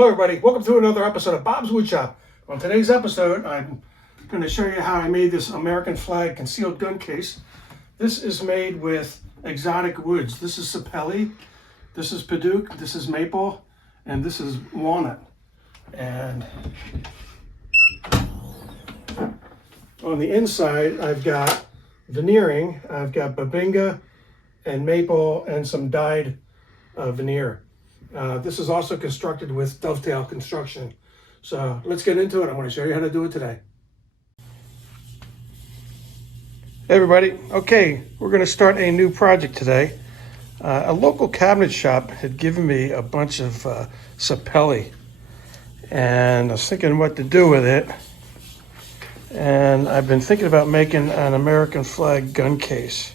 Hello everybody, welcome to another episode of Bob's Woodshop. On today's episode, I'm going to show you how I made this American flag concealed gun case. This is made with exotic woods. This is sapele, this is paddock, this is maple, and this is walnut. And on the inside, I've got veneering. I've got bubinga and maple and some dyed veneer. This is also constructed with Dovetail Construction. So let's get into it. I want to show you how to do it today. Hey everybody. Okay, we're going to start a new project today. A local cabinet shop had given me a bunch of sapele, and I was thinking what to do with it. And I've been thinking about making an American flag gun case.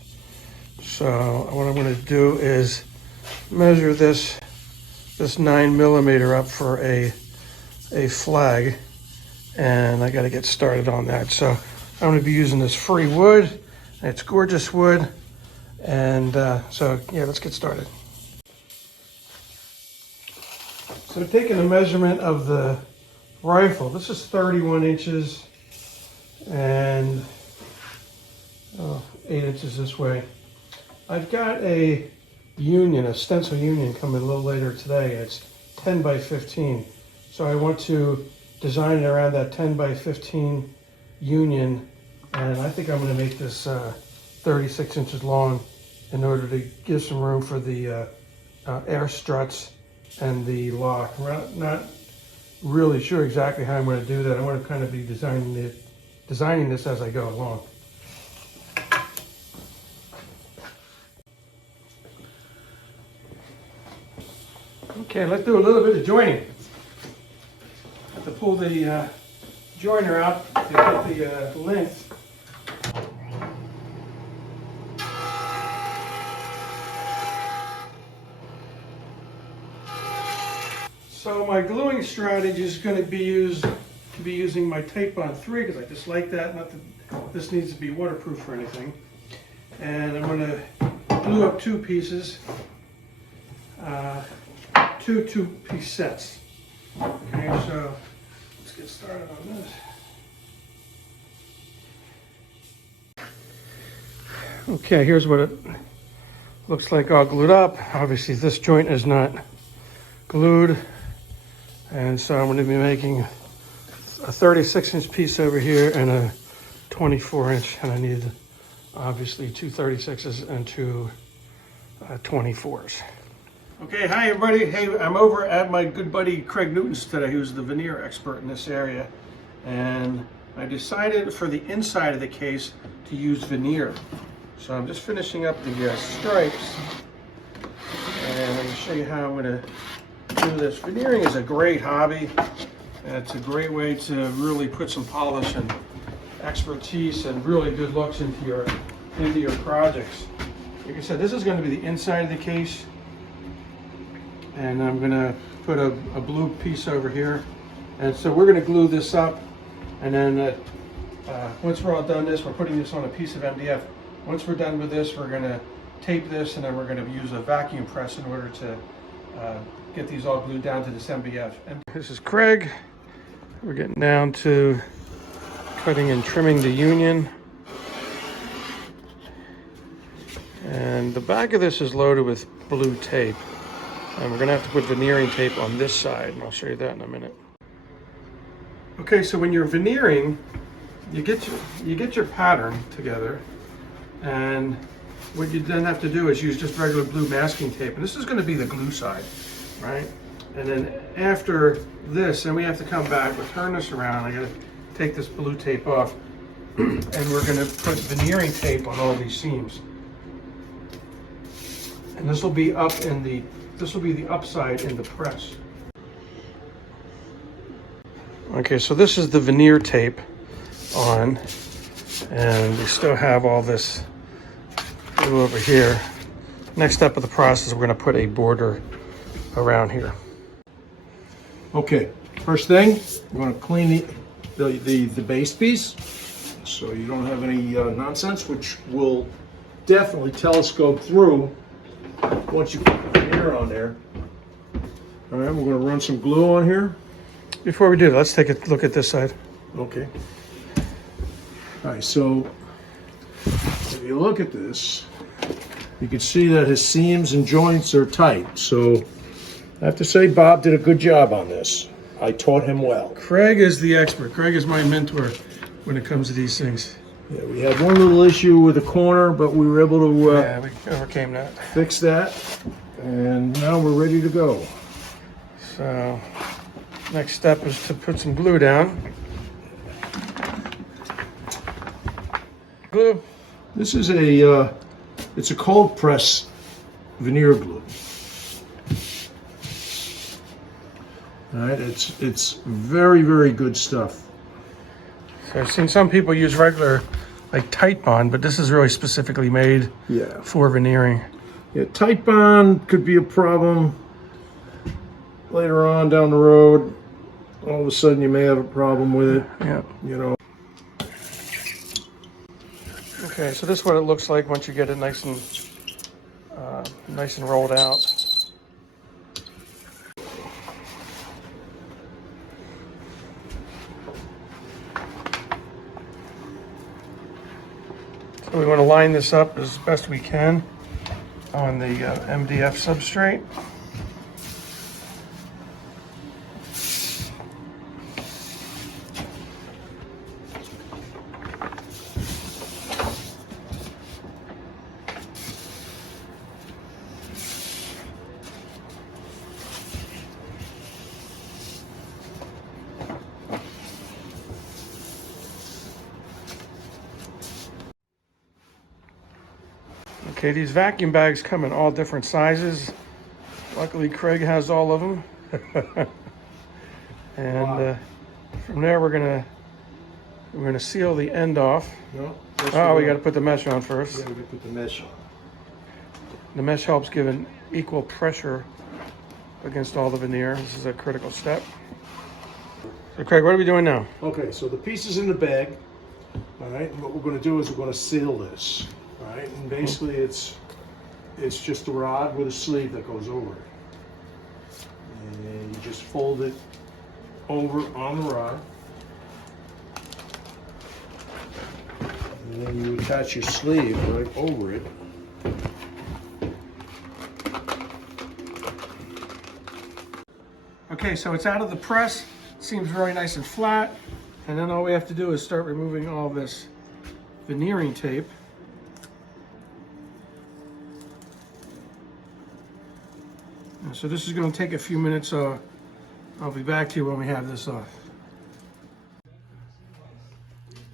So what I'm going to do is measure this 9mm up for a flag, and I got to get started on that. So I'm going to be using this free wood. It's gorgeous wood, and so yeah, let's get started. So taking a measurement of the rifle, this is 31 inches and 8 inches this way. I've got a union, a stencil union, coming a little later today. It's 10 by 15. So I want to design it around that 10 by 15 union, and I think I'm going to make this 36 inches long in order to give some room for the air struts and the lock. I'm not really sure exactly how I'm going to do that. I want to kind of be designing this as I go along. Okay, let's do a little bit of joining. I have to pull the joiner out to get the length. So my gluing strategy is going to be using my tape on 3 because I just like that. Not that this needs to be waterproof or anything. And I'm going to glue up 2 pieces. 2 2-piece sets. Okay, so let's get started on this. Okay, here's what it looks like all glued up. Obviously this joint is not glued, and so I'm going to be making a 36-inch piece over here and a 24-inch, and I need obviously 2 36s and 2 24s. Okay, hi everybody. Hey, I'm over at my good buddy Craig Newton's today, who's the veneer expert in this area. And I decided for the inside of the case to use veneer. So I'm just finishing up the stripes. And I'm going to show you how I'm going to do this. Veneering is a great hobby. And it's a great way to really put some polish and expertise and really good looks into your projects. Like I said, this is going to be the inside of the case. And I'm going to put a blue piece over here. And so we're going to glue this up. And then once we're all done this, we're putting this on a piece of MDF. Once we're done with this, we're going to tape this, and then we're going to use a vacuum press in order to get these all glued down to this MDF. This is Craig. We're getting down to cutting and trimming the union. And the back of this is loaded with blue tape. And we're going to have to put veneering tape on this side, and I'll show you that in a minute. Okay, so when you're veneering, you get your pattern together, and what you then have to do is use just regular blue masking tape. And this is going to be the glue side, right? And then after this, then we have to come back, we'll turn this around. I got to take this blue tape off, and we're going to put veneering tape on all these seams. And this will be the upside in the press. Okay, so this is the veneer tape on, and we still have all this glue over here. Next step of the process, we're going to put a border around here. Okay, first thing, we're going to clean the base piece so you don't have any nonsense, which will definitely telescope through once you put the veneer on there. All right, we're going to run some glue on here. Before we do that, let's take a look at this side. Okay. All right, so if you look at this, you can see that his seams and joints are tight. So I have to say Bob did a good job on this. I taught him well. Craig is the expert. Craig is my mentor when it comes to these things. Yeah, we had one little issue with the corner, but we were able to Yeah, we overcame that. fix that. And now we're ready to go. So, next step is to put some glue down. Glue. This is it's a cold press veneer glue. All right, it's very, very good stuff. So I've seen some people use regular, like tight bond, but this is really specifically made Yeah. for veneering. Yeah, tight bond could be a problem later on down the road. All of a sudden you may have a problem with it, Yeah. you know. Okay, so this is what it looks like once you get it nice and rolled out. So we want to line this up as best we can on the MDF substrate. Okay, these vacuum bags come in all different sizes. Luckily, Craig has all of them. And Wow. from there, we're gonna seal the end off. No, Oh, we got to put the mesh on first. we put the mesh on. The mesh helps give an equal pressure against all the veneer. This is a critical step. So, Craig, what are we doing now? Okay, so the piece is in the bag. All right, and what we're going to do is we're going to seal this. All right, and basically it's just a rod with a sleeve that goes over it. And you just fold it over on the rod. And then you attach your sleeve right over it. Okay, so it's out of the press. Seems very nice and flat. And then all we have to do is start removing all this veneering tape. And so this is going to take a few minutes, so I'll be back to you when we have this off.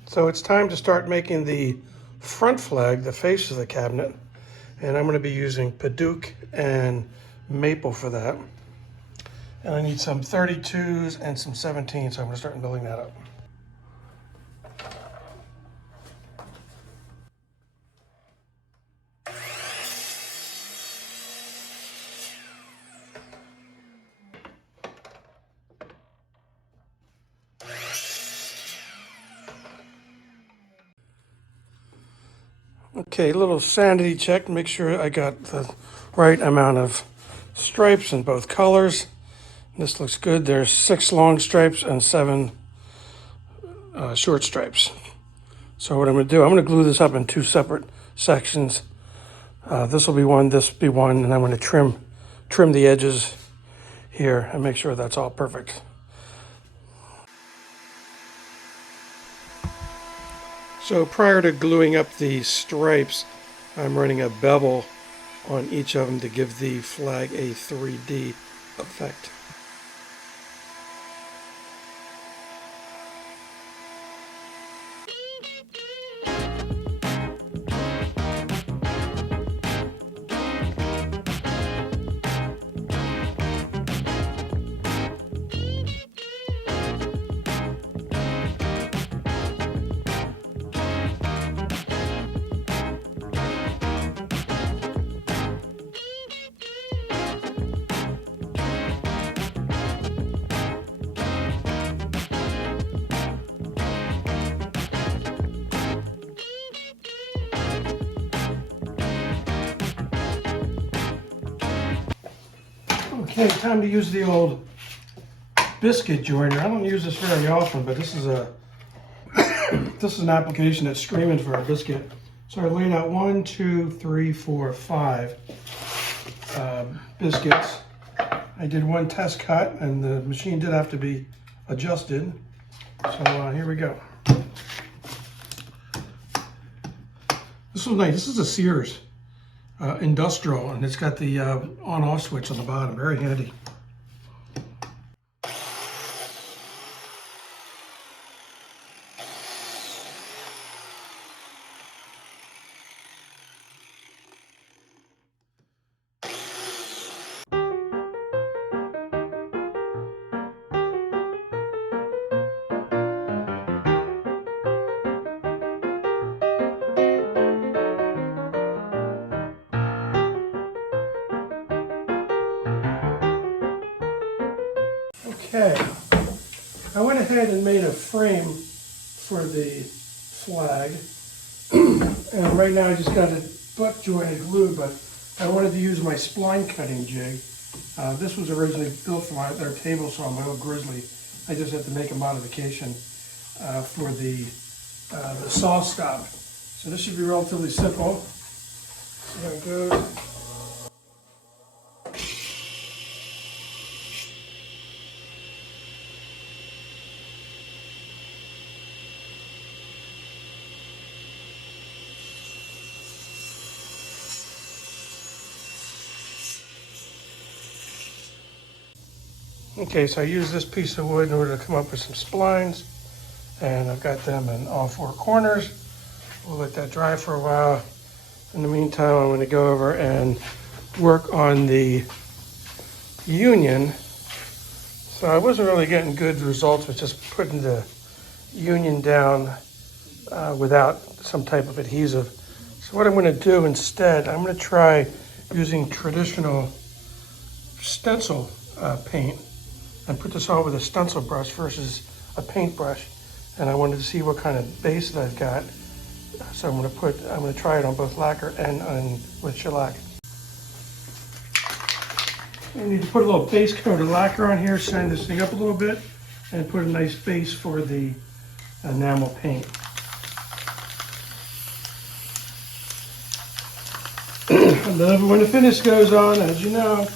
So it's time to start making the front flag, the face of the cabinet. And I'm going to be using paddock and maple for that. And I need some 32s and some 17s, so I'm going to start building that up. Okay, a little sanity check, make sure I got the right amount of stripes in both colors. This looks good. There's 6 long stripes and 7 short stripes. So what I'm going to do, I'm going to glue this up in 2 separate sections. This will be one, this will be one, and I'm going to trim the edges here and make sure that's all perfect. So prior to gluing up the stripes, I'm running a bevel on each of them to give the flag a 3D effect. Okay, time to use the old biscuit joiner. I don't use this very often, but this is this is an application that's screaming for a biscuit. So I laid out 1, 2, 3, 4, 5 biscuits. I did one test cut, and the machine did have to be adjusted. So here we go. This was nice. This is a Sears industrial, and it's got the on-off switch on the bottom. Very handy. Okay, I went ahead and made a frame for the flag, and right now I just got it butt jointed glued, but I wanted to use my spline cutting jig. This was originally built for their table saw, my old Grizzly. I just had to make a modification for the saw stop. So this should be relatively simple. So there it goes. Okay, so I used this piece of wood in order to come up with some splines, and I've got them in all 4 corners. We'll let that dry for a while. In the meantime, I'm going to go over and work on the union. So I wasn't really getting good results with just putting the union down without some type of adhesive. So what I'm going to do instead, I'm going to try using traditional stencil paint and put this all with a stencil brush versus a paintbrush. And I wanted to see what kind of base that I've got. So I'm going to try it on both lacquer and with shellac. I need to put a little base coat of lacquer on here, shine this thing up a little bit, and put a nice base for the enamel paint. I love it when the finish goes on, as you know.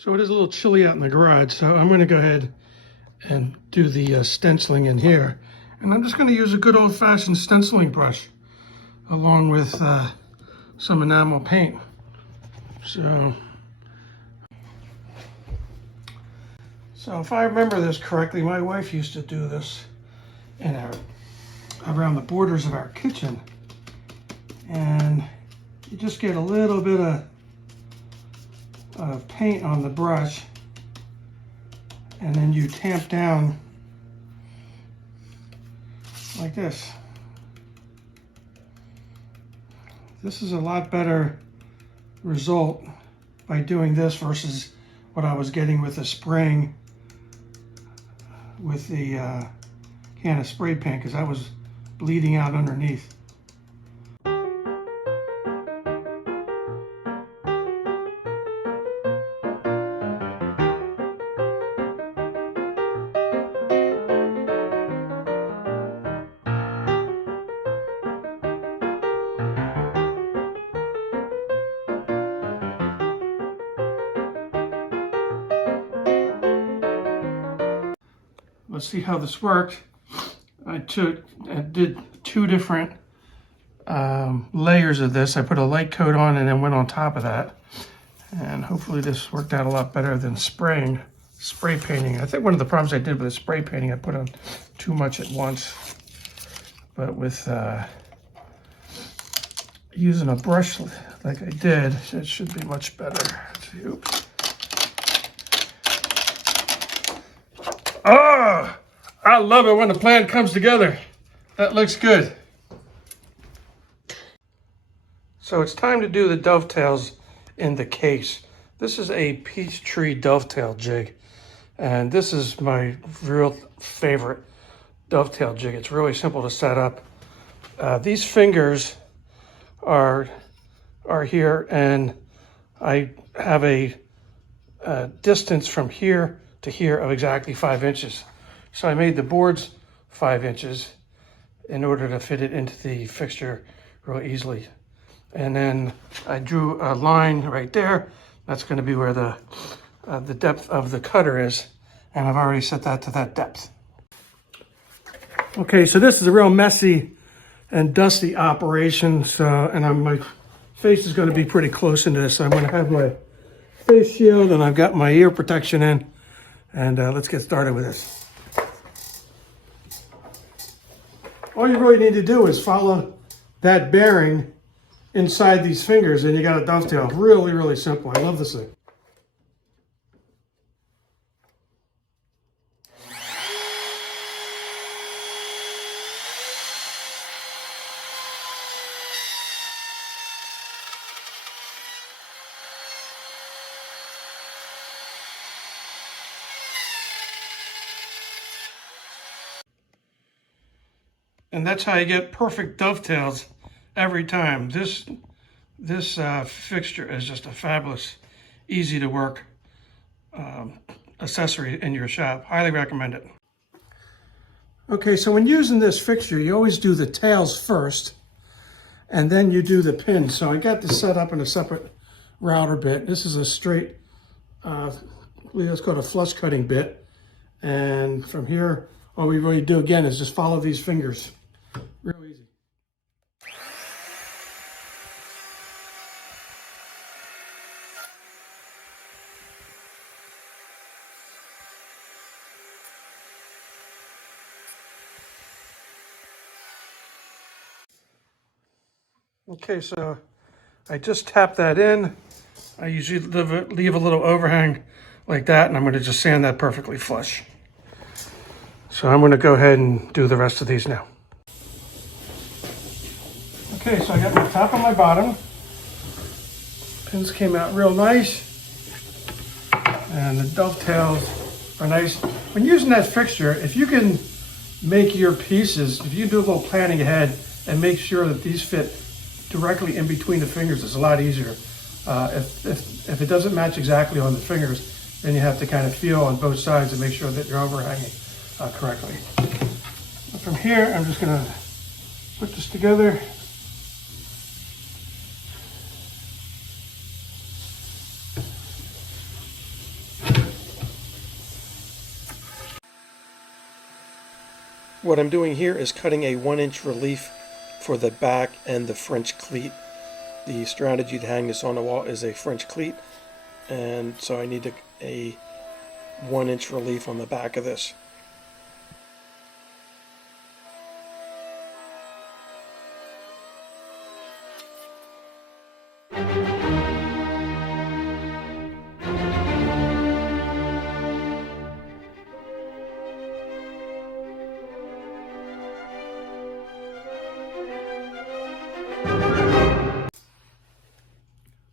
So it is a little chilly out in the garage, so I'm going to go ahead and do the stenciling in here. And I'm just going to use a good old-fashioned stenciling brush along with some enamel paint. So if I remember this correctly, my wife used to do this around the borders of our kitchen. And you just get a little bit of paint on the brush, and then you tamp down like this. This is a lot better result by doing this versus what I was getting with the spraying with the can of spray paint, because I was bleeding out underneath. Let's see how this worked. I did 2 different layers of this. I put a light coat on and then went on top of that. And hopefully this worked out a lot better than spray painting. I think one of the problems I did with the spray painting, I put on too much at once. But with using a brush like I did, it should be much better. Oops. Oh, I love it when the plan comes together. That looks good. So it's time to do the dovetails in the case. This is a Peachtree dovetail jig, and this is my real favorite dovetail jig. It's really simple to set up. These fingers are are here, and I have a distance from here to here of exactly 5 inches. So I made the boards 5 inches in order to fit it into the fixture real easily. And then I drew a line right there. That's going to be where the depth of the cutter is, and I've already set that to that depth. Okay, so this is a real messy and dusty operation, so, and my face is going to be pretty close into this. So I'm going to have my face shield, and I've got my ear protection in, and let's get started with this. All you really need to do is follow that bearing inside these fingers, and you got a dovetail. Really, really simple. I love this thing. And that's how you get perfect dovetails every time. This fixture is just a fabulous, easy to work accessory in your shop. Highly recommend it. Okay, so when using this fixture, you always do the tails first, and then you do the pins. So I got this set up in a separate router bit. This is a straight, let's call it a flush cutting bit. And from here, all we really do again is just follow these fingers. Real easy. Okay, so I just tapped that in. I usually leave a little overhang like that, and I'm going to just sand that perfectly flush. So I'm going to go ahead and do the rest of these now. Okay, so I got my top and my bottom. Pins came out real nice, and the dovetails are nice. When using that fixture, if you can make your pieces, if you do a little planning ahead and make sure that these fit directly in between the fingers, it's a lot easier. If it doesn't match exactly on the fingers, then you have to kind of feel on both sides and make sure that you're overhanging correctly. But from here, I'm just going to put this together. What I'm doing here is cutting a 1-inch relief for the back and the French cleat. The strategy to hang this on the wall is a French cleat, and so I need a 1-inch relief on the back of this.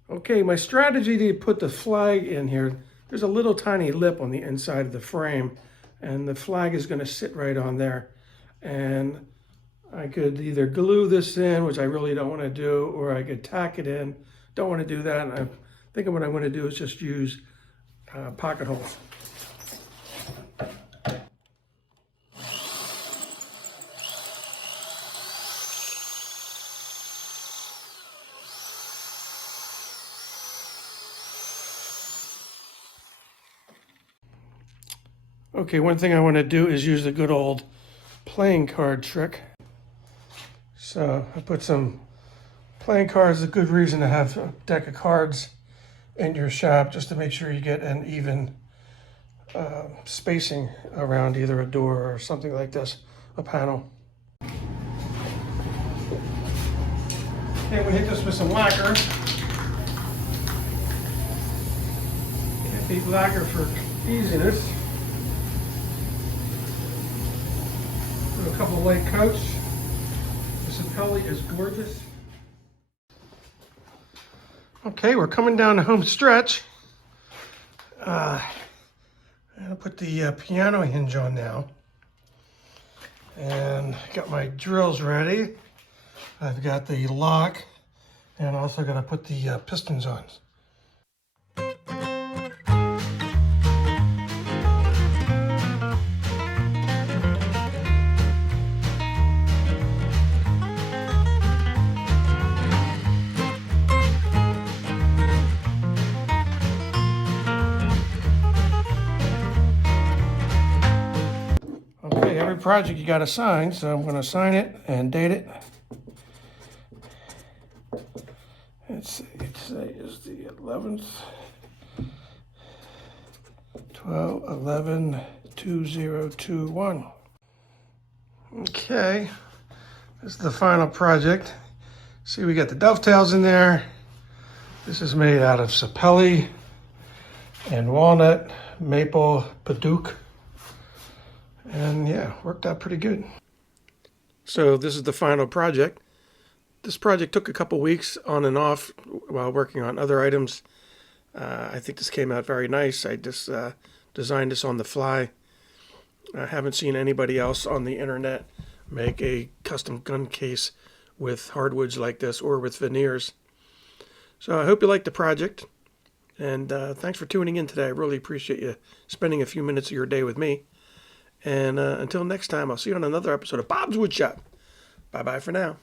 Okay, my strategy to put the flag in here, there's a little tiny lip on the inside of the frame, and the flag is going to sit right on there. And I could either glue this in, which I really don't want to do, or I could tack it in. Don't want to do that. And I'm thinking what I'm going to do is just use pocket holes. Okay, one thing I want to do is use the good old playing card trick. So I put some playing cards. A good reason to have a deck of cards in your shop, just to make sure you get an even spacing around either a door or something like this, a panel. Okay, we hit this with some lacquer. Can't beat lacquer for easiness. A couple light coats. The sapele is gorgeous. Okay, we're coming down the home stretch. I'm gonna put the piano hinge on now. And got my drills ready. I've got the lock And also got to put the pistons on. Okay, every project you got to sign, so I'm going to sign it and date it. Let's see, today is the 11th, 12/11/2021. Okay, this is the final project. See, we got the dovetails in there. This is made out of sapele and walnut, maple, paddock. And yeah, worked out pretty good. So this is the final project. This project took a couple weeks on and off while working on other items. I think this came out very nice. I just designed this on the fly. I haven't seen anybody else on the internet make a custom gun case with hardwoods like this or with veneers. So I hope you liked the project. And thanks for tuning in today. I really appreciate you spending a few minutes of your day with me. And until next time, I'll see you on another episode of Bob's Woodshop. Bye-bye for now.